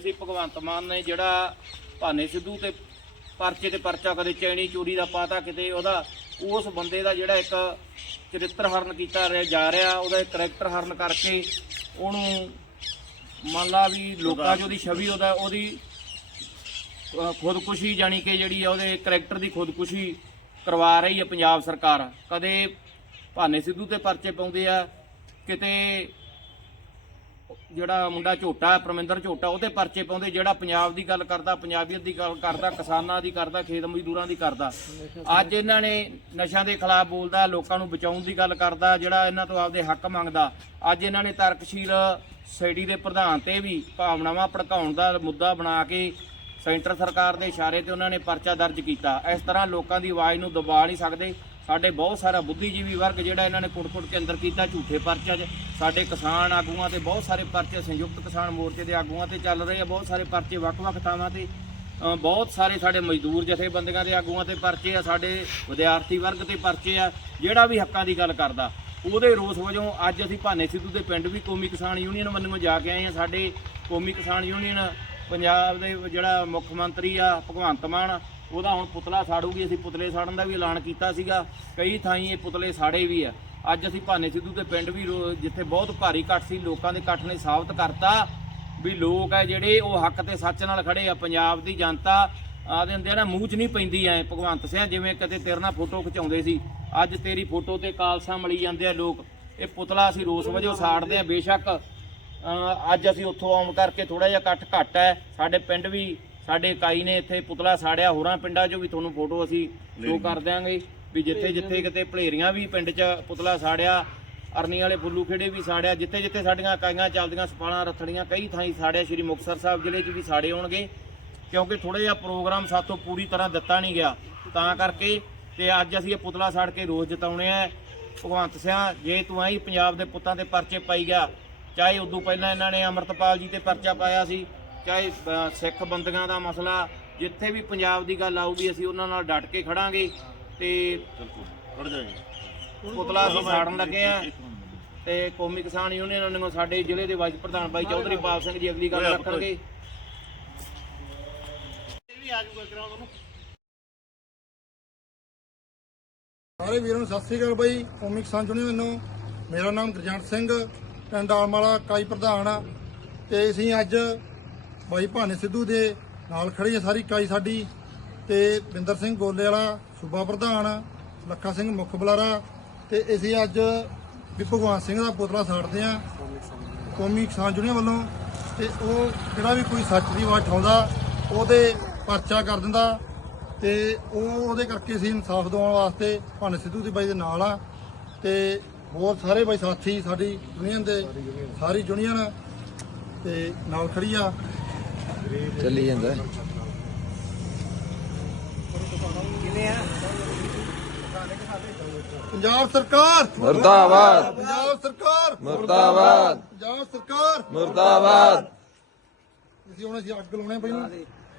ਸੀ, ਭਗਵੰਤ ਮਾਨ ਨੇ ਜਿਹੜਾ ਭਾਨੇ ਸਿੱਧੂ ਤੇ ਪਰਚੇ ਤੇ ਪਰਚਾ ਕਦੇ ਚੈਣੀ ਚੋਰੀ ਦਾ ਪਾਤਾ ਕਿਤੇ, ਉਹਦਾ ਉਸ ਬੰਦੇ ਦਾ ਜਿਹੜਾ ਇੱਕ ਚਰਿੱਤਰ ਹਰਨ ਕੀਤਾ ਰਿਹਾ, ਜਾ ਰਿਹਾ, ਉਹਦਾ ਕਰੈਕਟਰ ਹਰਨ ਕਰਕੇ ਉਹਨੂੰ ਮੰਨ ਲਾ ਵੀ ਲੋਕਾਂ 'ਚ ਉਹਦੀ ਛਵੀ, ਉਹਦਾ ਉਹਦੀ ਖੁਦਕੁਸ਼ੀ ਜਾਣੀ ਕਿ ਜਿਹੜੀ ਆ ਉਹਦੇ ਕਰੈਕਟਰ ਦੀ ਖੁਦਕੁਸ਼ੀ ਕਰਵਾ ਰਹੀ ਹੈ ਪੰਜਾਬ ਸਰਕਾਰ। ਕਦੇ ਭਾਨੇ ਸਿੱਧੂ ਤੇ ਪਰਚੇ ਪਾਉਂਦੇ ਆ, ਕਿਤੇ ਜਿਹੜਾ ਮੁੰਡਾ ਝੋਟਾ ਪਰਮਿੰਦਰ ਝੋਟਾ, ਉਹਦੇ ਪਰਚੇ ਪਾਉਂਦੇ, ਜਿਹੜਾ ਪੰਜਾਬ ਦੀ ਗੱਲ ਕਰਦਾ, ਪੰਜਾਬੀਅਤ ਦੀ ਗੱਲ ਕਰਦਾ, ਕਿਸਾਨਾਂ ਦੀ ਕਰਦਾ, ਖੇਤ ਮਜ਼ਦੂਰਾਂ ਦੀ ਕਰਦਾ। ਅੱਜ ਇਹਨਾਂ ਨੇ ਨਸ਼ਿਆਂ ਦੇ ਖਿਲਾਫ ਬੋਲਦਾ, ਲੋਕਾਂ ਨੂੰ ਬਚਾਉਣ ਦੀ ਗੱਲ ਕਰਦਾ, ਜਿਹੜਾ ਇਹਨਾਂ ਤੋਂ ਆਪਦੇ ਹੱਕ ਮੰਗਦਾ। ਅੱਜ ਇਹਨਾਂ ਨੇ ਤਰਕਸ਼ੀਲ ਸੋਸਾਇਟੀ ਦੇ ਪ੍ਰਧਾਨ ਤੇ ਵੀ ਭਾਵਨਾਵਾਂ ਭੜਕਾਉਣ ਦਾ ਮੁੱਦਾ ਬਣਾ ਕੇ ਸੈਂਟਰ ਸਰਕਾਰ ਦੇ ਇਸ਼ਾਰੇ ਤੇ ਉਹਨਾਂ ਨੇ ਪਰਚਾ ਦਰਜ ਕੀਤਾ। ਇਸ ਤਰ੍ਹਾਂ ਲੋਕਾਂ ਦੀ ਆਵਾਜ਼ ਨੂੰ ਦਬਾ ਨਹੀਂ ਸਕਦੇ। ਸਾਡੇ ਬਹੁਤ ਸਾਰਾ ਬੁੱਧੀਜੀਵੀ ਵਰਗ ਜਿਹੜਾ ਇਹਨਾਂ ਨੇ ਕੁੱਟ-ਕੁੱਟ ਕੇ ਅੰਦਰ ਕੀਤਾ, ਝੂਠੇ ਪਰਚਾ 'ਚ। ਸਾਡੇ ਕਿਸਾਨ ਆਗੂਆਂ ਤੇ ਬਹੁਤ ਸਾਰੇ ਪਰਚੇ, ਸੰਯੁਕਤ ਕਿਸਾਨ ਮੋਰਚੇ ਦੇ ਆਗੂਆਂ ਤੇ ਚੱਲ ਰਹੇ ਆ, ਬਹੁਤ ਸਾਰੇ ਪਰਚੇ ਵੱਖ-ਵੱਖ ਥਾਵਾਂ ਤੇ। ਬਹੁਤ ਸਾਰੇ ਸਾਡੇ ਮਜ਼ਦੂਰ ਜਥੇਬੰਦੀਆਂ ਦੇ ਆਗੂਆਂ ਤੇ ਪਰਚੇ ਆ, ਸਾਡੇ ਵਿਦਿਆਰਥੀ ਵਰਗ ਤੇ ਪਰਚੇ ਆ, ਜਿਹੜਾ ਵੀ ਹੱਕਾਂ ਦੀ ਗੱਲ ਕਰਦਾ। ਉਹਦੇ ਰੋਸ ਵਜੋਂ ਅੱਜ ਅਸੀਂ ਭਾਨੇ ਸਿੱਧੂ ਦੇ ਪਿੰਡ ਵੀ ਕੌਮੀ ਕਿਸਾਨ ਯੂਨੀਅਨ ਵੱਲੋਂ ਜਾ ਕੇ ਆਏ ਆ। ਸਾਡੇ ਕੌਮੀ ਕਿਸਾਨ ਯੂਨੀਅਨ ਪੰਜਾਬ ਦੇ ਜਿਹੜਾ ਮੁੱਖ ਮੰਤਰੀ ਆ, ਭਗਵੰਤ ਮਾਨ ਉਹਦਾ ਹੁਣ ਪੁਤਲਾ ਸਾੜੂਗੀ, ਅਸੀਂ ਪੁਤਲੇ ਸਾੜਨ ਦਾ ਵੀ ਐਲਾਨ ਕੀਤਾ ਸੀਗਾ। ਕਈ ਥਾਈਂ ਇਹ ਪੁਤਲੇ ਸਾੜੇ ਵੀ ਆ। ਅੱਜ ਅਸੀਂ ਭਾਨੇ ਸਿੱਧੂ ਦੇ ਪਿੰਡ ਵੀ ਰੋ- ਜਿੱਥੇ ਬਹੁਤ ਭਾਰੀ ਇਕੱਠ ਸੀ, ਲੋਕਾਂ ਦੇ ਇਕੱਠ ਨੇ ਸਾਬਤ ਕਰਤਾ ਵੀ ਲੋਕ ਆ ਜਿਹੜੇ, ਉਹ ਹੱਕ ਤੇ ਸੱਚ ਨਾਲ ਖੜੇ ਆ, ਪੰਜਾਬ ਦੀ ਜਨਤਾ। ਆਦੇ ਹੁੰਦੇ ਆ ਨਾ, ਮੂੰਹ 'ਚ ਨਹੀਂ ਪੈਂਦੀ ਐ, ਭਗਵੰਤ ਸਿੰਘ, ਜਿਵੇਂ ਕਦੇ ਤੇਰੇ ਨਾਲ ਫੋਟੋ ਖਿਚਾਉਂਦੇ ਸੀ। ਅੱਜ ਤੇਰੀ ਫੋਟੋ ਤੇ ਕਾਲਸਾ ਮਲੀ ਜਾਂਦੇ ਆ ਲੋਕ। ਇਹ ਪੁਤਲਾ ਅਸੀਂ ਰੋਸ ਵਜੋਂ ਸਾੜਦੇ ਆ, ਬੇਸ਼ੱਕ। ਅੱਜ ਅਸੀਂ ਉੱਥੋਂ ਆਉਣ ਕਰਕੇ ਥੋੜਾ ਜਿਹਾ ਇਕੱਠ ਘੱਟ ਹੈ ਸਾਡੇ ਪਿੰਡ ਵੀ ਸਾਡੇ ਇਕਾਈ ਨੇ ਇੱਥੇ ਪੁਤਲਾ ਸਾੜਿਆ ਹੋਰਾਂ ਪਿੰਡਾਂ 'ਚੋਂ ਵੀ ਤੁਹਾਨੂੰ ਫੋਟੋ ਅਸੀਂ ਸ਼ੋ ਕਰ ਦਿਆਂਗੇ ਵੀ ਜਿੱਥੇ ਜਿੱਥੇ ਕਿਤੇ ਭਲੇਰੀਆਂ ਵੀ ਪਿੰਡ 'ਚ ਪੁਤਲਾ ਸਾੜਿਆ ਅਰਨੀ ਵਾਲੇ ਫੁੱਲੂ ਖੇੜੇ ਵੀ ਸਾੜਿਆ ਜਿੱਥੇ ਜਿੱਥੇ ਸਾਡੀਆਂ ਇਕਾਈਆਂ ਚੱਲਦੀਆਂ ਸਪਾਲਾਂ ਰੱਥੜੀਆਂ ਕਈ ਥਾਈਂ ਸਾੜਿਆ ਸ਼੍ਰੀ ਮੁਕਤਸਰ ਸਾਹਿਬ ਜ਼ਿਲ੍ਹੇ 'ਚ ਵੀ ਸਾੜੇ ਹੋਣਗੇ। ਕਿਉਂਕਿ ਥੋੜਾ ਜਿਹਾ ਪ੍ਰੋਗਰਾਮ ਸਾਤੋਂ ਪੂਰੀ ਤਰ੍ਹਾਂ ਦਿੱਤਾ ਨਹੀਂ ਗਿਆ ਤਾਂ ਕਰਕੇ ਤੇ ਅੱਜ ਅਸੀਂ ਇਹ ਪੁਤਲਾ ਸਾੜ ਕੇ ਰੋਸ ਜਤਾਉਣੇ ਆ। ਭਗਵੰਤ ਸਿੰਘ ਜੇ ਤੂੰ ਆਈ ਪੰਜਾਬ ਦੇ ਪੁੱਤਾਂ ਤੇ ਪਰਚੇ ਪਾਈ ਗਿਆ ਚਾਹੇ ਉਦੋਂ ਪਹਿਲਾਂ ਇਹਨਾਂ ਨੇ ਅਮਰਤਪਾਲ ਜੀ ਤੇ ਪਰਚਾ ਪਾਇਆ ਸੀ ਚਾਹੇ ਅ, ਸਿੱਖ ਬੰਦਗਾਂ ਦਾ ਮਸਲਾ ਜਿੱਥੇ ਵੀ ਪੰਜਾਬ ਦੀ ਗੱਲ ਆਊਗੀ ਅਸੀਂ ਉਹਨਾਂ ਨਾਲ ਡਟ ਕੇ ਖੜਾਂਗੇ ਤੇ ਪੁਤਲਾ ਅਸੀਂ ਸਾੜਨ ਲੱਗੇ ਆ ਤੇ ਕੌਮੀ ਕਿਸਾਨ ਯੂਨੀਅਨ ਵੱਲੋਂ ਸਾਡੇ ਜ਼ਿਲ੍ਹੇ ਦੇ ਵਾਈਸ ਪ੍ਰਧਾਨ ਬਾਈ ਚੌਧਰੀ ਪਾਲ ਸਿੰਘ ਜੀ ਅਗਲੀ ਗੱਲ ਰੱਖਣਗੇ। ਸਾਰੇ ਵੀਰਾਂ ਨੂੰ ਸਤਿ ਸ੍ਰੀ ਅਕਾਲ ਬਾਈ ਕੌਮੀ ਕਿਸਾਨ ਚੁਣੀ ਮੈਨੂੰ ਮੇਰਾ ਨਾਮ ਗੁਰਜੰਟ ਸਿੰਘ ਪਿੰਡ ਆਲਮਾਲਾ ਕਾਈ ਪ੍ਰਧਾਨ ਆ। ਤੇ ਅਸੀਂ ਅੱਜ ਬਾਈ ਭਾਨੇ ਸਿੱਧੂ ਦੇ ਨਾਲ ਖੜੀ ਆ ਸਾਰੀ ਇਕਾਈ ਸਾਡੀ ਤੇ ਬਿੰਦਰ ਸਿੰਘ ਗੋਲੇ ਵਾਲਾ, ਸੂਬਾ ਪ੍ਰਧਾਨ, ਲੱਖਾ ਸਿੰਘ ਮੁੱਖ ਬੁਲਾਰਾ ਤੇ ਅਸੀਂ ਅੱਜ ਵੀ ਭਗਵਾਨ ਸਿੰਘ ਦਾ ਪੁਤਲਾ ਸਾੜਦੇ ਆ ਕੌਮੀ ਕਿਸਾਨ ਯੂਨੀਅਨ ਵੱਲੋਂ ਤੇ ਉਹ ਜਿਹੜਾ ਵੀ ਕੋਈ ਸੱਚ ਦੀ ਆਵਾਜ਼ ਉਠਾਉਂਦਾ, ਉਹਦੇ ਪਰਚਾ ਕਰ ਦਿੰਦਾ ਤੇ ਉਹ ਉਹਦੇ ਕਰਕੇ ਅਸੀਂ ਇਨਸਾਫ ਦਿਵਾਉਣ ਵਾਸਤੇ ਭਾਨ ਸਿੱਧੂ ਦੀ ਬਾਈ ਦੇ ਨਾਲ ਆ ਤੇ ਹੋਰ ਸਾਰੇ ਬਾਈ ਸਾਥੀ ਸਾਡੀ ਯੂਨੀਅਨ ਦੇ, ਸਾਰੀ ਯੂਨੀਅਨ ਤੇ ਨਾਲ ਖੜੀ ਆ। ਚੱਲੀ ਜਾਂਦਾ ਪੰਜਾਬ ਸਰਕਾਰ। ਮੁਰਦਾਬਾਦ। ਪੰਜਾਬ ਸਰਕਾਰ। ਮੁਰਦਾਬਾਦ। ਪੰਜਾਬ ਸਰਕਾਰ। ਮੁਰਦਾਬਾਦ। ਅਸੀਂ ਹੁਣ ਅਸੀਂ ਅੱਗ ਲਾਉਣੇ ਪਹਿਲਾਂ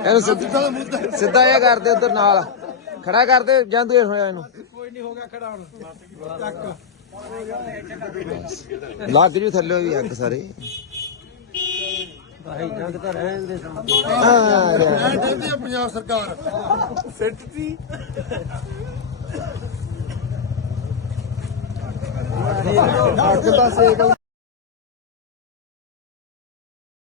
ਇਹਨੂੰ ਸਿੱਧਾ ਸਿੱਧਾ ਇਹ ਕਰਦੇ ਉਧਰ ਨਾਲ। ਖੜਾ ਕਰਦੇ ਜਾਂਦੇ ਇਹਨੂੰ ਕੋਈ ਨਹੀਂ ਹੋ ਗਿਆ ਖੜਾ ਹੁਣ ਲੱਗ ਜੂ ਥੱਲੇ ਵੀ ਅੱਗ ਸਾਰੇ। ਪੰਜਾਬ ਸਰਕਾਰ ਸਿੱਟਦੀ ਅੱਗ ਦਾ ਸੇਕ